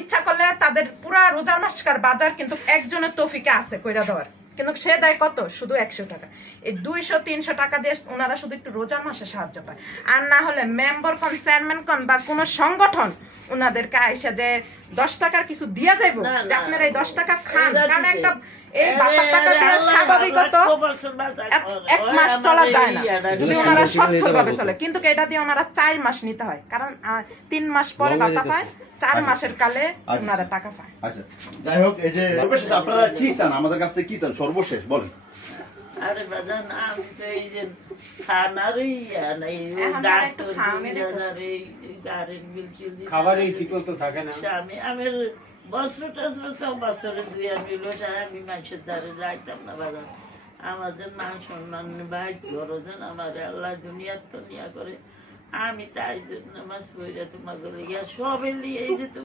ইচ্ছা করলে তাদের পুরা রোজার মাসকার বাজার কিন্তু একজনের তৌফিকে আছে কইরা দেওয়ার, কিন্তু সে দেয় কত? শুধু 100 টাকা। এই 200-300 টাকা দিয়ে ওনারা শুধু একটু রোজার মাসে সাহায্য পায়। আর না হলে মেম্বার কন, চেয়ারম্যান কন বা কোন সংগঠন ওনাদেরকে আইসা যে 10 টাকার কিছু দিয়া যাইব যে আপনারা এই 10 টাকা খান, কারণ একটা এই বাতার টাকা দিয়ে স্বাভাবিকত এক মাস চলা যায় না, যদি ওনারা সচ্ছল ভাবে চলে। কিন্তু এটা দিয়ে ওনারা 4 মাস নিতে হয়, কারণ 3 মাস পরে বাতা পায়, 4 মাসের কালে ওনারা টাকা পায়। আচ্ছা, যাই হোক, এই যে সর্বশেষ আপনারা কি চান আমাদের কাছ থেকে, কি চান সর্বশেষ বলেন? আরে বাজান, আমি তো এই যে খানারই খাবারই ঠিক মতো থাকে না। আমি বস্ত্র টস্ত্র তো বছরে 2 মিল, আমি মানুষের দ্বারে যাইতাম না বাজান। আমাদের মান সম্মান ভাই গরজন আমার আল্লাহ দুনিয়ার তো নিয়া করে, আমি তাই নামাজ পড়ে তোমাকে সবের লিয়ে এই যে